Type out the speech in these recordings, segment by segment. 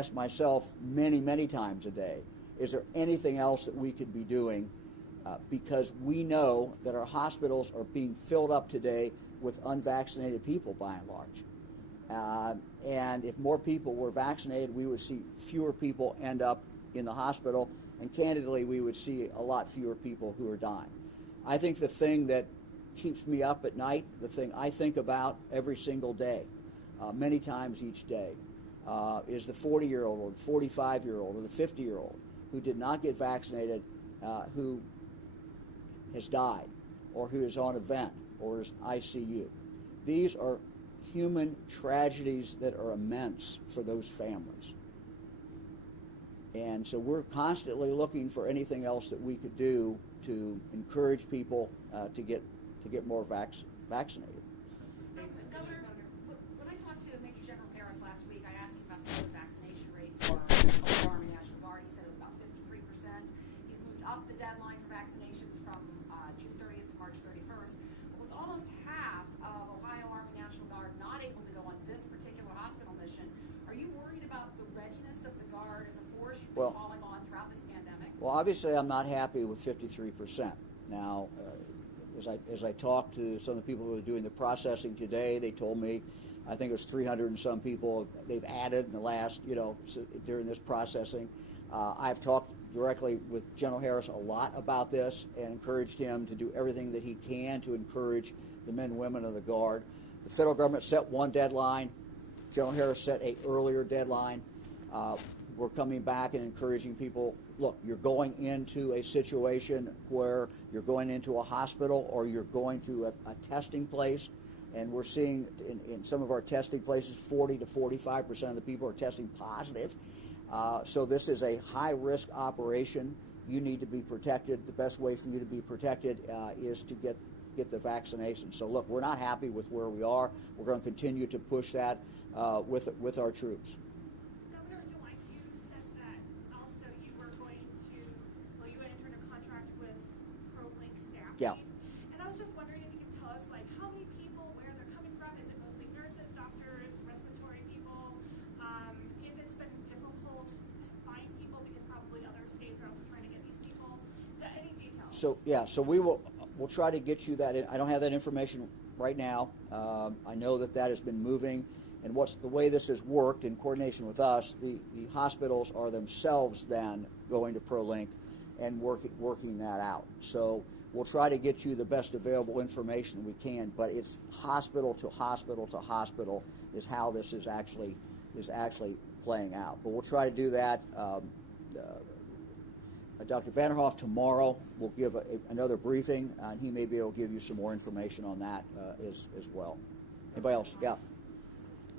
ask myself many times a day, is there anything else that we could be doing? Because we know that our hospitals are being filled up today with unvaccinated people by and large. And if more people were vaccinated, we would see fewer people end up in the hospital, and candidly, we would see a lot fewer people who are dying. I think the thing that keeps me up at night, the thing I think about every single day, many times each day, is the 40-year-old or the 45-year-old or the 50-year-old who did not get vaccinated, who has died, or who is on a vent, or is ICU. These are human tragedies that are immense for those families. And so we're constantly looking for anything else that we could do to encourage people to get more vaccinated. Governor, when I talked to Major General Harris last week, I asked him about the vaccination rate for the Army National Guard. He said it was about 53%. He's moved up the deadline for vaccinations from June 30th to March 31st. But with almost half of Ohio Army National Guard not able to go on this particular hospital mission, are you worried about the readiness of the Guard as a force you've been calling on throughout this pandemic? Well, obviously, I'm not happy with 53%. Now, as I talked to some of the people who are doing the processing today, they told me, I think it was 300 and some people they've added in the last, during this processing. I've talked directly with General Harris a lot about this and encouraged him to do everything that he can to encourage the men and women of the Guard. The federal government set one deadline. General Harris set an earlier deadline. We're coming back and encouraging people, look, you're going into a situation where you're going into a hospital or you're going to a testing place, and we're seeing in some of our testing places 40 to 45% of the people are testing positive. So this is a high-risk operation. You need to be protected. The best way for you to be protected is to get the vaccination. So look, we're not happy with where we are. We're going to continue to push that with our troops. Governor DeWine, you said that also you were going to, you entered a contract with ProLink staff. Yeah. And I was just wondering if you could tell us, how many people, where they're coming from? Is it mostly nurses, doctors, respiratory people? If it's been difficult to find people because probably other states are also trying to get these people, any details? So we'll try to get you that. I don't have that information right now. I know that has been moving. And the way this has worked in coordination with us, the hospitals are themselves then going to ProLink and working that out. So we'll try to get you the best available information we can, but it's hospital to hospital to hospital is how this is actually playing out. But we'll try to do that. Dr. Vanderhoff tomorrow will give another briefing, and he may be able to give you some more information on that as well. Anybody else? Yeah.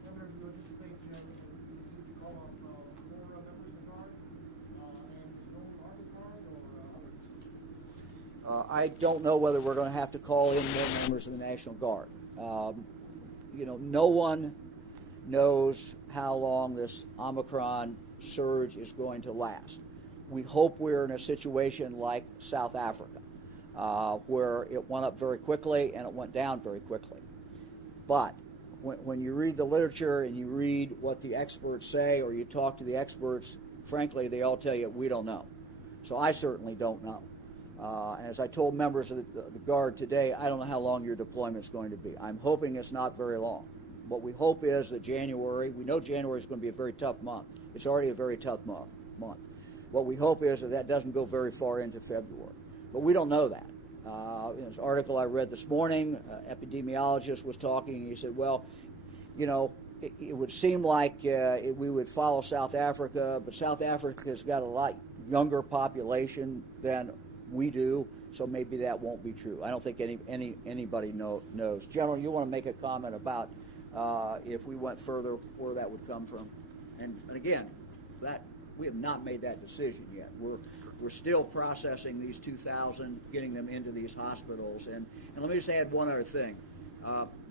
Governor, do you anticipate you to call off more members of the Guard and no Army Guard or others? I don't know whether we're going to have to call in more members of the National Guard. No one knows how long this Omicron surge is going to last. We hope we're in a situation like South Africa, where it went up very quickly and it went down very quickly. But when you read the literature and you read what the experts say or you talk to the experts, frankly, they all tell you, we don't know. So I certainly don't know. And as I told members of the Guard today, I don't know how long your deployment is going to be. I'm hoping it's not very long. What we hope is that we know January is going to be a very tough month. It's already a very tough month. What we hope is that doesn't go very far into February. But we don't know that. In this article I read this morning, epidemiologist was talking, and he said, well, it would seem like we would follow South Africa, but South Africa's got a lot younger population than we do, so maybe that won't be true. I don't think anybody knows. General, you want to make a comment about if we went further, where that would come from? And again, we have not made that decision yet. We're still processing these 2,000, getting them into these hospitals. And let me just add one other thing.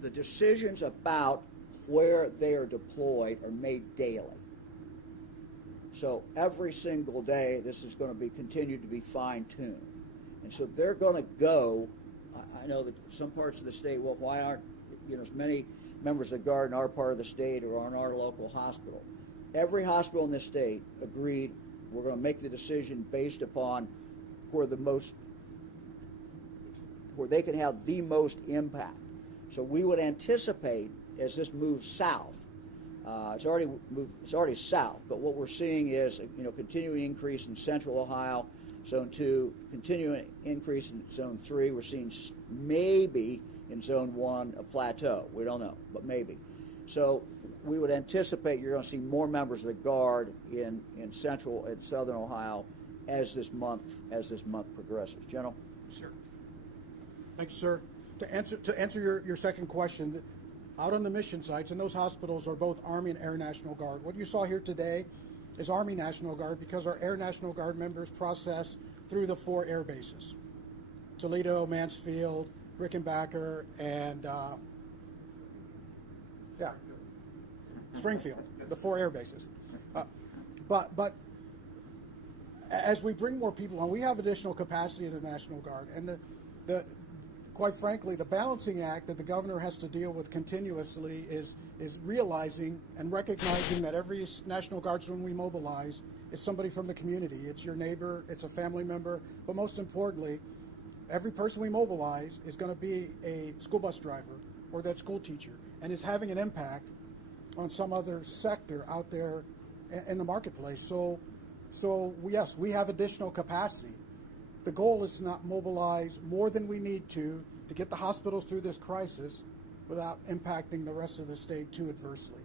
The decisions about where they are deployed are made daily. So every single day, this is going to be continued to be fine-tuned. And so they're going to go. I know that some parts of the state, well, why aren't as many members of the Guard in our part of the state or in our local hospital? every hospital in this state agreed we're going to make the decision based upon where they can have the most impact. So we would anticipate as this moves south, it's already south, but what we're seeing is continuing increase in Central Ohio, Zone 2, continuing increase in Zone 3. We're seeing maybe in Zone 1 a plateau. We don't know, but maybe. So we would anticipate you're going to see more members of the Guard in Central and Southern Ohio as this month progresses. General? Sure. Thank you, sir. To answer your second question, out on the mission sites, and those hospitals are both Army and Air National Guard. What you saw here today is Army National Guard because our Air National Guard members process through the 4 air bases: Toledo, Mansfield, Rickenbacker, and Springfield, the 4 air bases. But as we bring more people on, we have additional capacity in the National Guard, and quite frankly, the balancing act that the governor has to deal with continuously is realizing and recognizing that every National Guardsman we mobilize is somebody from the community. It's your neighbor, it's a family member, but most importantly, every person we mobilize is going to be a school bus driver or that school teacher and is having an impact on some other sector out there in the marketplace. So yes, we have additional capacity. The goal is to not mobilize more than we need to get the hospitals through this crisis without impacting the rest of the state too adversely.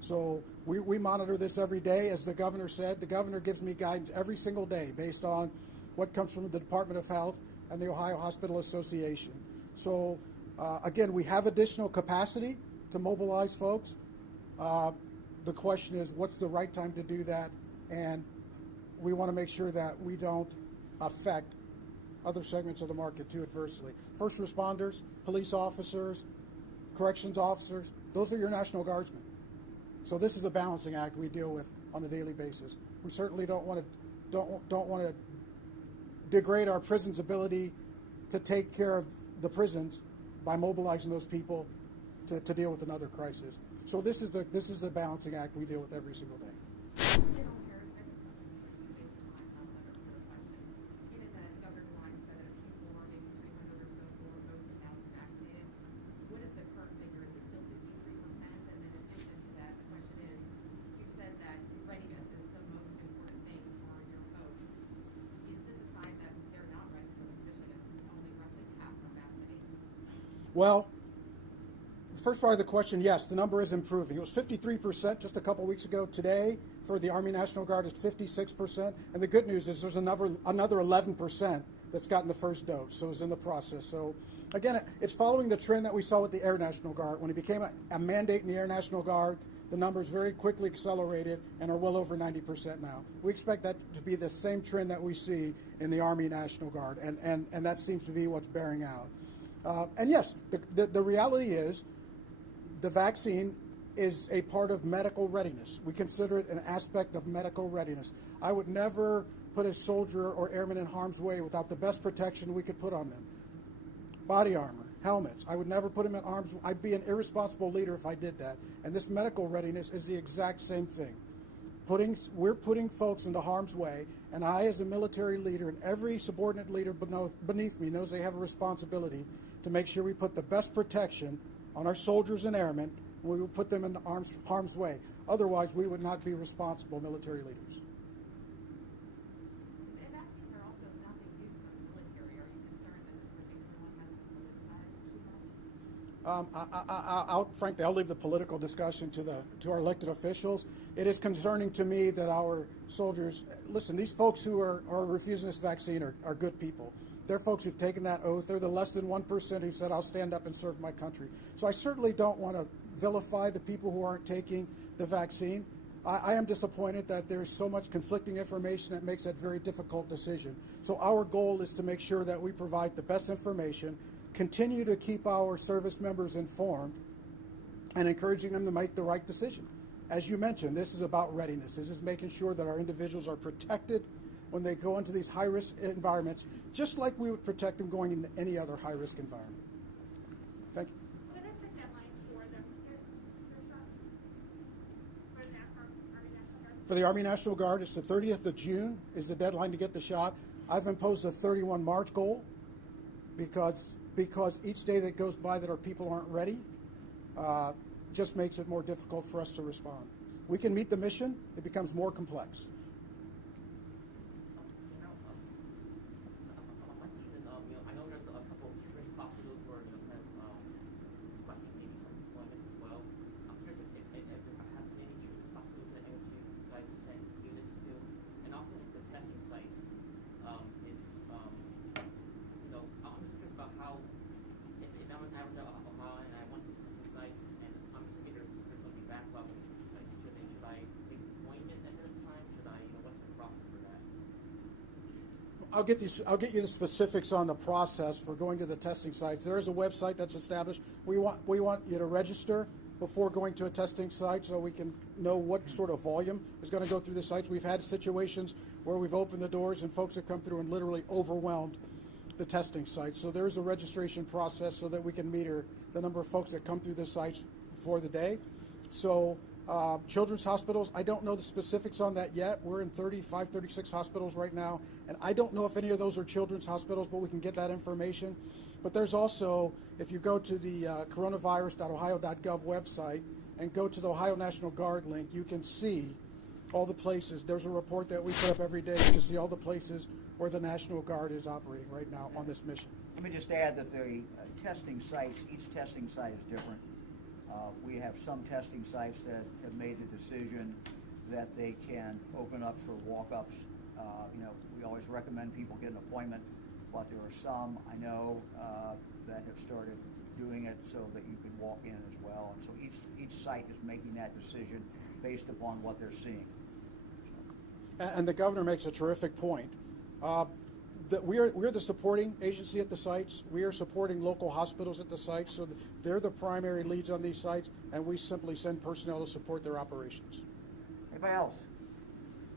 So we monitor this every day. As the governor said, the governor gives me guidance every single day based on what comes from the Department of Health and the Ohio Hospital Association. So again, we have additional capacity to mobilize folks. The question is, what's the right time to do that? And we want to make sure that we don't affect other segments of the market too adversely. First responders, police officers, corrections officers, those are your National Guardsmen. So this is a balancing act we deal with on a daily basis. We certainly don't want to degrade our prison's ability to take care of the prisons by mobilizing those people to deal with another crisis. So this is the balancing act we deal with every single day. General Harrison, given that Governor DeWine said that people are maybe 300 or so who are those now vaccinated, what is the current figure? Is it still 53%? And then in addition to that, the question is, you said that readiness is the most important thing for your folks. Is this a sign that they're not ready for this, especially if only roughly half are vaccinated? Well, the first part of the question, yes, the number is improving. It was 53% just a couple weeks ago. Today, for the Army National Guard, it's 56%. And the good news is there's another 11% that's gotten the first dose, so it's in the process. So, again, it's following the trend that we saw with the Air National Guard. When it became a mandate in the Air National Guard, the numbers very quickly accelerated and are well over 90% now. We expect that to be the same trend that we see in the Army National Guard, and that seems to be what's bearing out. And yes, the reality is the vaccine is a part of medical readiness. We consider it an aspect of medical readiness. I would never put a soldier or airman in harm's way without the best protection we could put on them. Body armor, helmets. I would never put them in harm's way. I'd be an irresponsible leader if I did that. And this medical readiness is the exact same thing. We're putting folks into harm's way, and I, as a military leader, and every subordinate leader beneath me knows they have a responsibility to make sure we put the best protection on our soldiers and airmen, and we would put them into harm's way. Otherwise, we would not be responsible military leaders. And vaccines are also not being used for the military. Are you concerned that this particular one has a politicized? Frankly, I'll leave the political discussion to our elected officials. It is concerning to me that our soldiers, listen, these folks who are refusing this vaccine are good people. They're folks who've taken that oath. They're the less than 1% who said, I'll stand up and serve my country. So I certainly don't want to vilify the people who aren't taking the vaccine. I am disappointed that there's so much conflicting information that makes that a very difficult decision. So our goal is to make sure that we provide the best information, continue to keep our service members informed, and encouraging them to make the right decision. As you mentioned, this is about readiness. This is making sure that our individuals are protected when they go into these high-risk environments, just like we would protect them going into any other high-risk environment. Thank you. What is the deadline for them to get their shots? For the Army National For the Army National Guard, it's the 30th of June is the deadline to get the shot. I've imposed a 31 March goal because each day that goes by that our people aren't ready just makes it more difficult for us to respond. We can meet the mission, it becomes more complex. I know there's a couple of children's hospitals where kind of requesting maybe some deployments as well. I'm curious if I have any children's hospitals that you guys send units to, and also with the testing sites. I'm just curious about how if I'm an average of a mile and I went to testing sites, and I'm assuming there's going to be backlog with testing sites. Should I make an appointment ahead of time? Should I, what's the process for that? I'll get you the specifics on the process for going to the testing sites. There is a website that's established. We want you to register before going to a testing site so we can know what sort of volume is going to go through the sites. We've had situations where we've opened the doors and folks have come through and literally overwhelmed the testing sites. So there's a registration process so that we can meter the number of folks that come through the sites for the day. So children's hospitals, I don't know the specifics on that yet. We're in 35, 36 hospitals right now, and I don't know if any of those are children's hospitals, but we can get that information. But there's also, if you go to the coronavirus.ohio.gov website and go to the Ohio National Guard link, you can see all the places. There's a report that we put up every day. You can see all the places where the National Guard is operating right now on this mission. Let me just add that the testing sites, each testing site is different. We have some testing sites that have made the decision that they can open up for walk-ups. We always recommend people get an appointment, but there are some I know that have started doing it so that you can walk in as well. And so each site is making that decision based upon what they're seeing. And the governor makes a terrific point. That we're the supporting agency at the sites. We are supporting local hospitals at the sites, so they're the primary leads on these sites, and we simply send personnel to support their operations. Anybody else?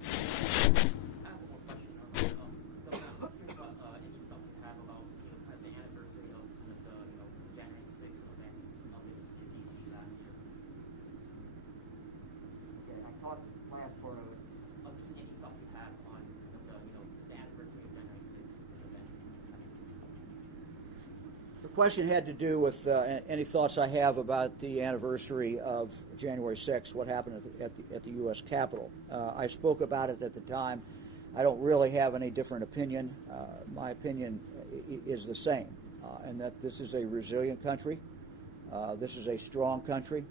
I have one more question. I'm curious about any thoughts you have about kind of the anniversary of the January 6th events in DC last year. Okay, I caught the last part of it. Just any thoughts you have on the anniversary of January 6th events. The question had to do with any thoughts I have about the anniversary of January 6th, what happened at the U.S. Capitol. I spoke about it at the time. I don't really have any different opinion. My opinion is the same, and that this is a resilient country. This is a strong country.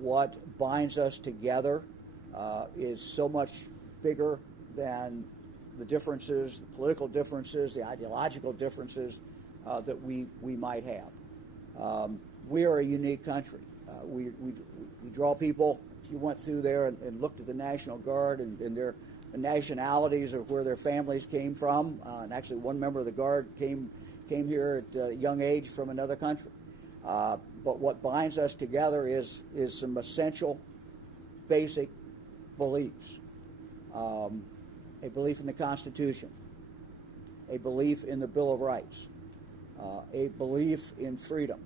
What binds us together is so much bigger than the differences, the political differences, the ideological differences that we might have. We are a unique country. We draw people. If you went through there and looked at the National Guard and the nationalities of where their families came from, and actually one member of the Guard came here at a young age from another country. But what binds us together is some essential, basic beliefs. A belief in the Constitution, a belief in the Bill of Rights, a belief in freedom,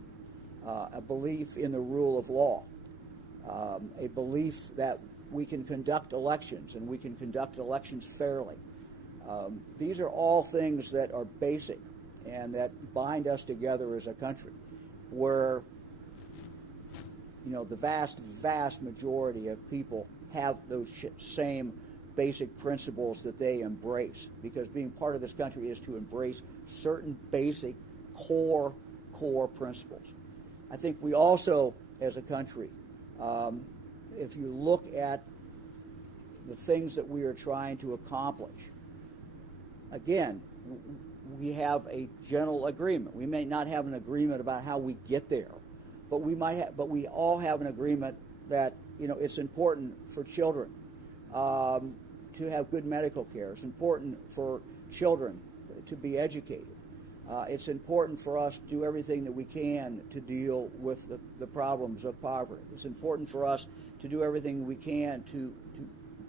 a belief in the rule of law, a belief that we can conduct elections and we can conduct elections fairly. These are all things that are basic and that bind us together as a country, where the vast majority of people have those same basic principles that they embrace, because being part of this country is to embrace certain basic core principles. I think we also, as a country, if you look at the things that we are trying to accomplish, again, we have a general agreement. We may not have an agreement about how we get there, but we all have an agreement that it's important for children to have good medical care. It's important for children to be educated. It's important for us to do everything that we can to deal with the problems of poverty. It's important for us to do everything we can to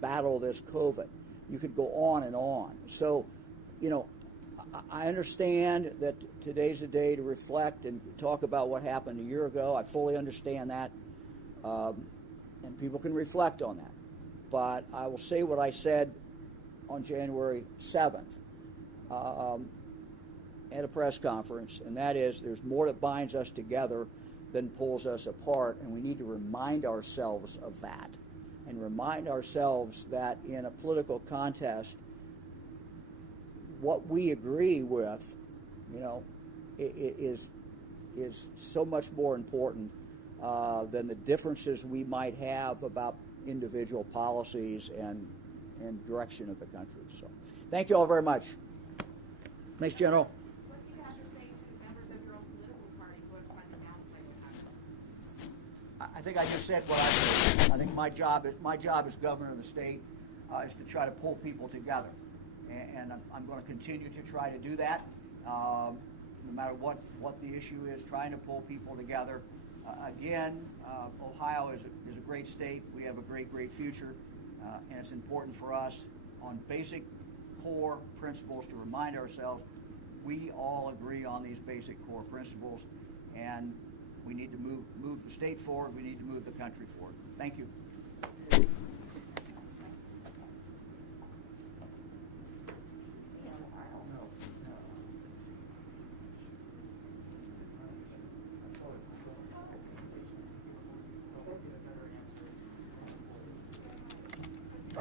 battle this COVID. You could go on and on. So, I understand that today's a day to reflect and talk about what happened a year ago. I fully understand that. And people can reflect on that. but I will say what I said on January 7th at a press conference, and that is there's more that binds us together than pulls us apart, and we need to remind ourselves of that, and remind ourselves that in a political contest, what we agree with, is so much more important than the differences we might have about individual policies and direction of the country. So, thank you all very much. Thanks, General. What do you have to say to members of your own political party who are finding out like what happened? I think I just said what I said. I think my job as governor of the state is to try to pull people together, and I'm going to continue to try to do that. No matter what the issue is, trying to pull people together. Again, Ohio is a great state. We have a great future, and it's important for us on basic core principles to remind ourselves we all agree on these basic core principles, and we need to move the state forward. We need to move the country forward. Thank you. Get a better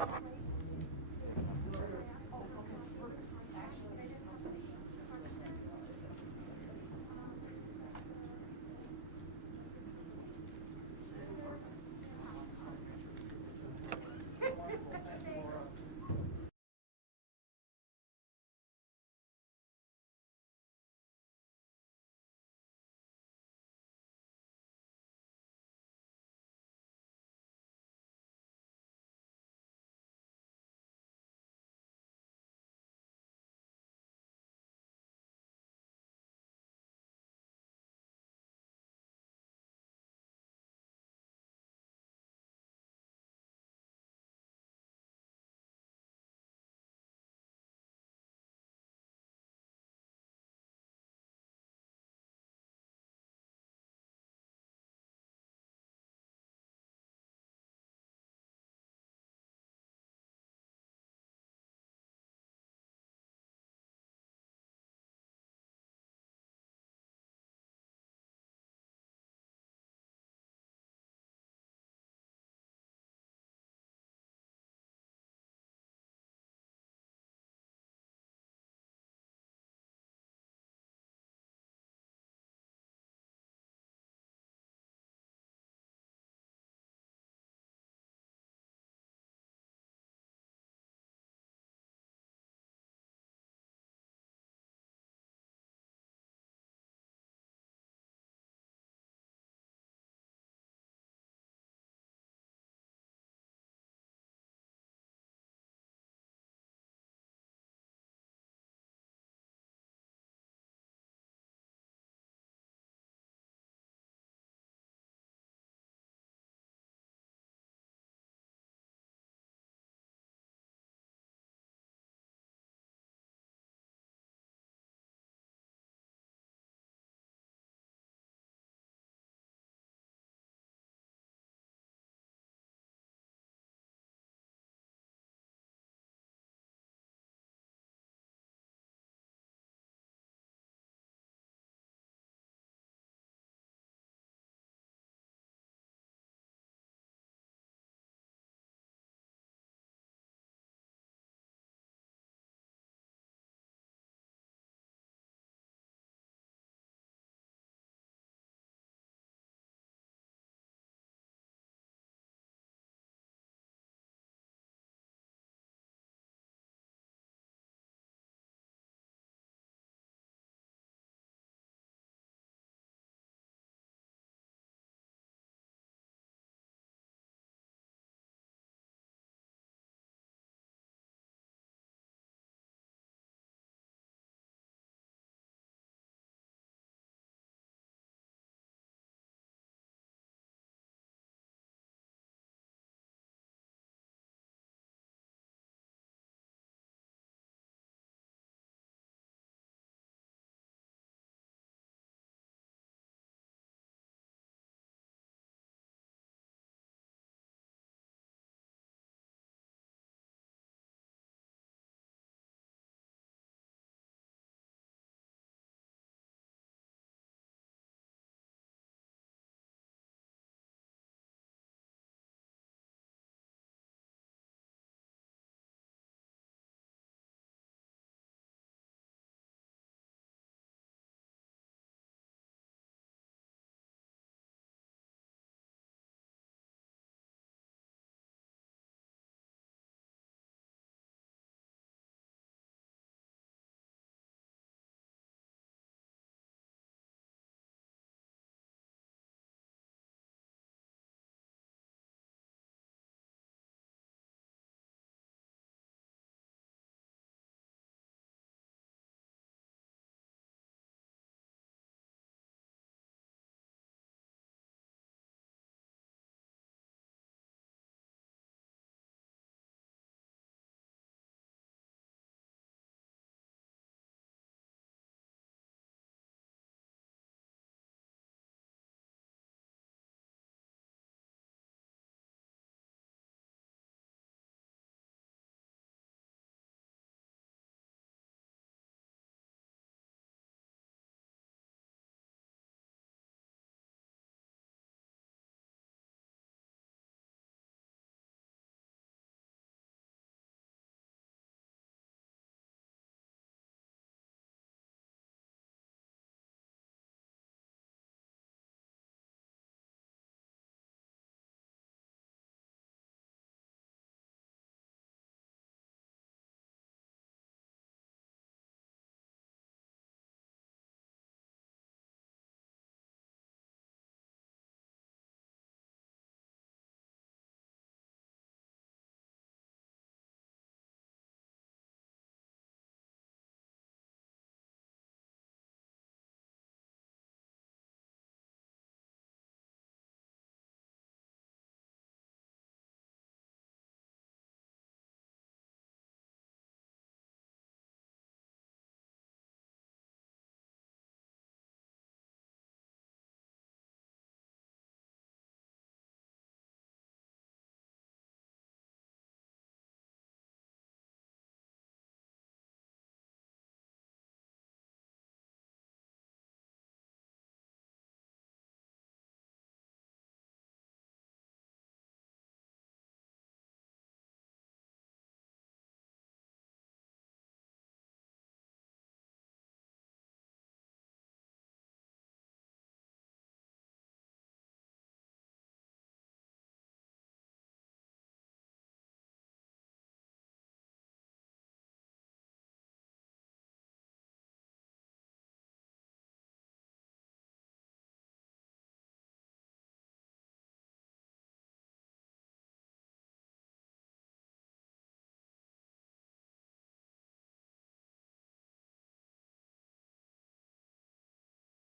answer.